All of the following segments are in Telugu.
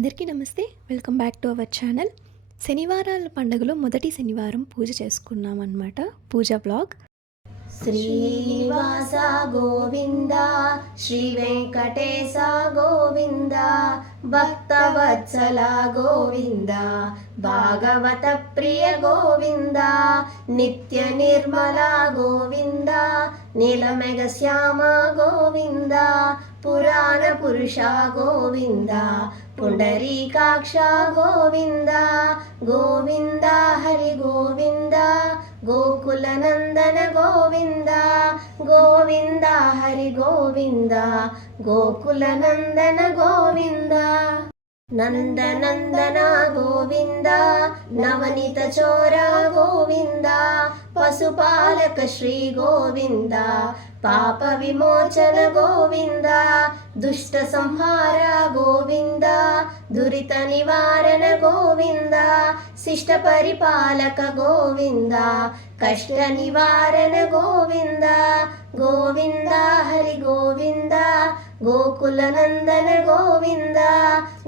అందరికీ నమస్తే. Welcome back to our channel. శనివారాల పండుగలో మొదటి శనివారం పూజ చేసుకున్నామన్నమాట. పూజ బ్లాగ్. శ్రీనివాస గోవింద శ్రీ వెంకటేశ గోవింద భక్తవత్సల గోవింద భాగవత ప్రియ గోవింద నిత్య నిర్మల గోవింద నీలమేఘ శ్యామ గోవింద పురాణ పురుష గోవింద పుండరీకాక్ష గోవింద గోవింద హరి గోవింద గోకుల నందన గోవింద గోవింద హరి గోవింద గోకుల నందన గోవింద నందనందన గోవింద నవనీత చోర గోవింద పశుపాలక శ్రీ గోవింద పాప విమోచన గోవింద దుష్ట సంహార గోవింద దురిత నివారణ గోవింద శిష్ట పరిపాలక గోవింద కష్ట నివారణ గోవింద గోవింద హరి గోవింద గోకుల నందన గోవింద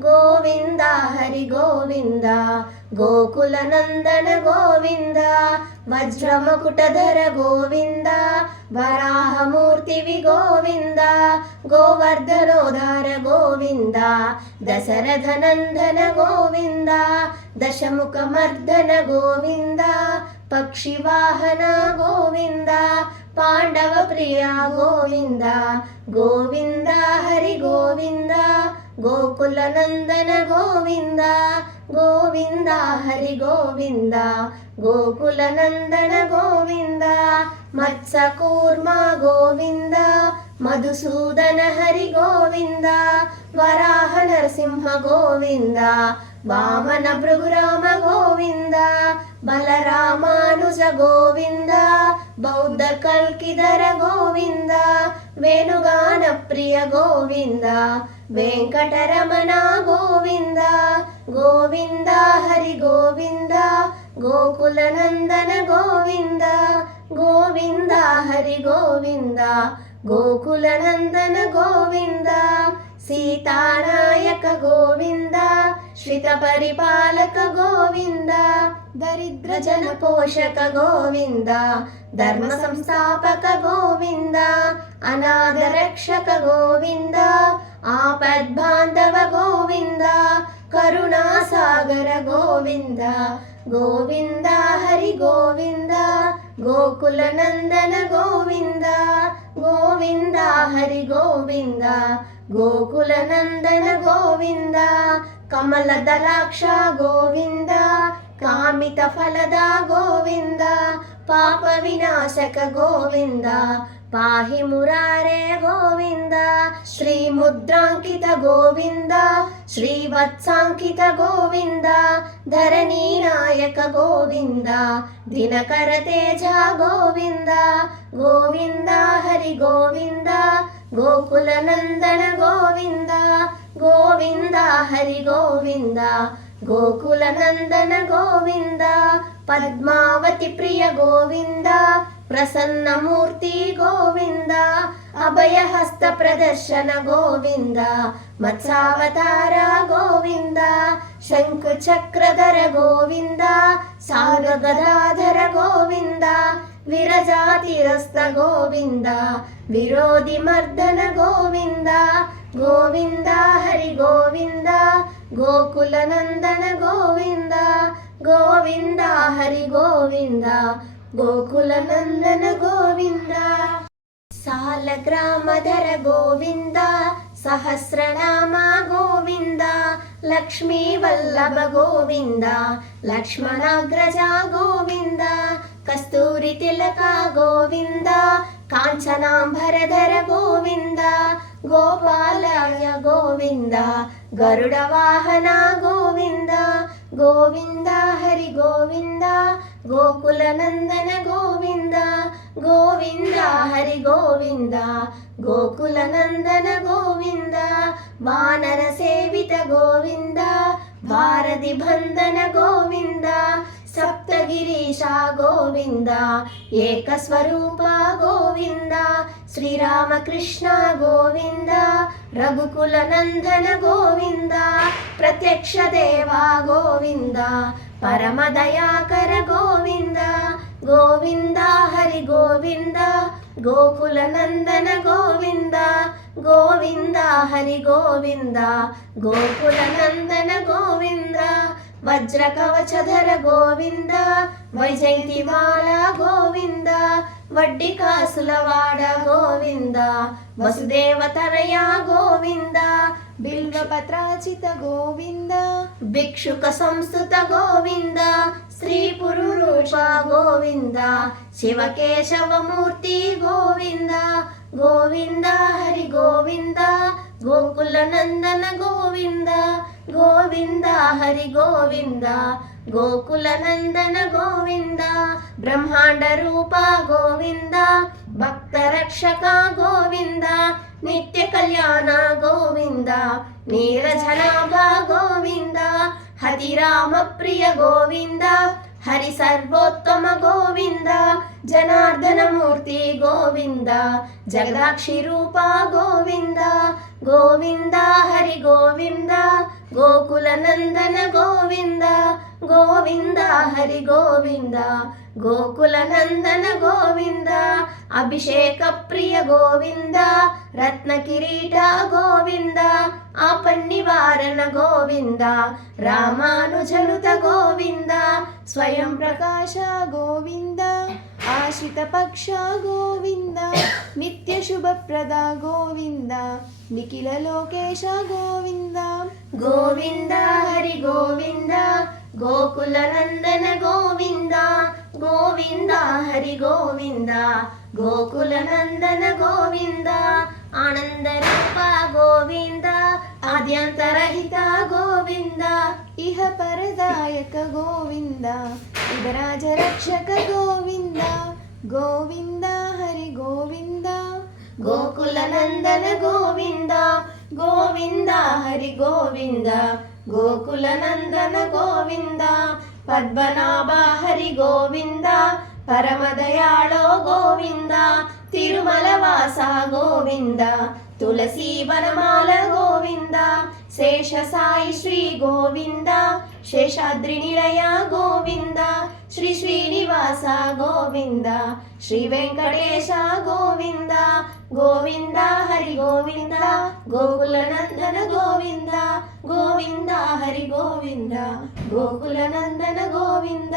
గోవింద హరి గోవింద గోకుల నందన గోవింద వజ్రమకుటధర గోవింద వరాహమూర్తివి గోవింద గోవర్ధనోధార గోవింద దశరథ నందన గోవింద దశముఖ మర్దన గోవింద పక్షివాహన గోవింద పాండవ ప్రియ గోవింద గోవింద హరి గోవింద గోకుల నందన గోవింద గోవింద హరి గోవింద గోకుల నందన గోవింద మత్స్య కూర్మ గోవింద మధుసూదన హరి గోవింద వరాహ నరసింహ గోవింద వామన భృగురామ గోవింద బలరామానుజ గోవింద బౌద్ధ కల్కిధర గోవింద వేణుగాన ప్రియ గోవింద వెంకటరమణ గోవింద గోవింద హరి గోవింద గోకుల నందన గోవింద గోవింద హరి గోవింద గోకుల నందన గోవింద సీతానాయక గోవింద శ్రిత పరిపాలక గోవింద దరిద్ర జన పోషక గోవింద ధర్మ సంస్థాపక గోవింద అనాథ రక్షక గోవింద ఆపద్బాంధవ గోవింద కరుణా సాగర గోవింద గోవింద హరి గోవింద గోకుల నందన గోవింద గోవింద హరి గోవింద గోకుల నందన గోవింద కమల దళాక్ష గోవింద కామిత ఫలద గోవింద పాప వినాశక గోవింద పాహి మురారే గోవింద శ్రీ ముద్రాంకిత గోవింద శ్రీవత్సాంకిత గోవింద ధరణీ నాయక గోవింద దినకర తేజ గోవింద గోవింద హరి గోవింద గోకుల నందన గోవింద గోవింద హరి గోవింద గోకుల నందన గోవింద పద్మావతి ప్రియ గోవింద ప్రసన్నమూర్తి గోవింద అభయహస్త ప్రదర్శన గోవింద మత్స్యావతార గోవింద శంకు చక్రధర గోవింద సాగగదాధర గోవింద విరజాతిరస్త గోవింద విరోధి మర్దన గోవింద గోవింద హరి గోవింద గోకుల నందన గోవింద గోవింద హరి గోవింద గోకుల నందన గోవింద సాలగ్రామధర గోవింద సహస్రనామ గోవింద లక్ష్మీ వల్లభ గోవింద లక్ష్మణాగ్రజ గోవింద కస్తూరి తిలక గోవింద కాంచనాంబరధర గోవింద గోపాలయ గోవింద గరుడ వాహన గోవింద గోవింద హరి గోవింద గోకుల నందన గోవింద గోవింద హరి గోవింద గోకుల నందన గోవింద వానర సేవిత గోవింద భారతి బంధన గోవింద సప్తగిరీశ గోవింద ఏకస్వరూప గోవింద శ్రీరామకృష్ణ గోవింద రఘుకుల నందన గోవింద ప్రత్యక్ష ప్రత్యక్ష దేవా గోవింద పరమదయాకర గోవింద గోవింద హరి గోవింద గోకుల నందన గోవింద గోవింద హరి గోవింద గోకుల నందన గోవింద వజ్ర కవచధర గోవింద వైజయంతిమాల గోవింద వడ్డీ కాసులవాడ గోవింద వసుదేవతనయ గోవింద బిల్వపత్రాచిత గోవింద భిక్షుక సంస్థుత గోవింద శ్రీ పురుష గోవింద శివకేశవమూర్తి గోవింద గోవింద హరి గోవింద గోకుల నందన గోవింద గోవింద హరి గోవింద గోకుల నందన గోవింద బ్రహ్మాండ రూప గోవింద భక్త రక్షక గోవింద నిత్య కళ్యాణ గోవింద నీరజనాభ గోవింద హరి రామ ప్రియ గోవింద హరి సర్వోత్తమ గోవింద జనార్దన మూర్తి గోవింద జగదాక్షి రూప గోవింద గోవింద హరి గోవింద గోకుల నందన గోవింద గోవింద హరి గోవింద గోకుల నందన గోవింద అభిషేక ప్రియ గోవింద రత్న కిరీట గోవింద ఆపన్నివారణ గోవింద రామానుజనుత గోవింద స్వయం ప్రకాశ గోవింద ఆశ్రిత పక్ష గోవింద నిత్య శుభప్రద గోవింద నిఖిల లోకేశ గోవింద గోవింద హరి గోవింద గోకుల నందన గోవింద గోవింద హరి గోవింద గోకుల నందన గోవింద ఆనంద రూప గోవింద ఆద్యంతరహిత గోవింద ఇహ పరదాయక గోవింద ఇదరాజ రక్షక గోవింద గోవింద హరి గోవింద గోకుల నందన గోవింద గోవింద హరి గోవింద గోకుల నందన గోవింద పద్మనాభ హరి గోవింద పరమదయాళో గోవింద తిరుమల వాస గోవింద తులసి వనమాల గోవింద శేష సాయి శ్రీ గోవింద శేషాద్రి నిలయ గోవింద శ్రీ శ్రీనివాస గోవింద శ్రీ వెంకటేశ గోవింద గోవింద హరి గోవింద గోకుల నందన గోవింద గోవింద హరి గోవింద గోకుల నందన గోవింద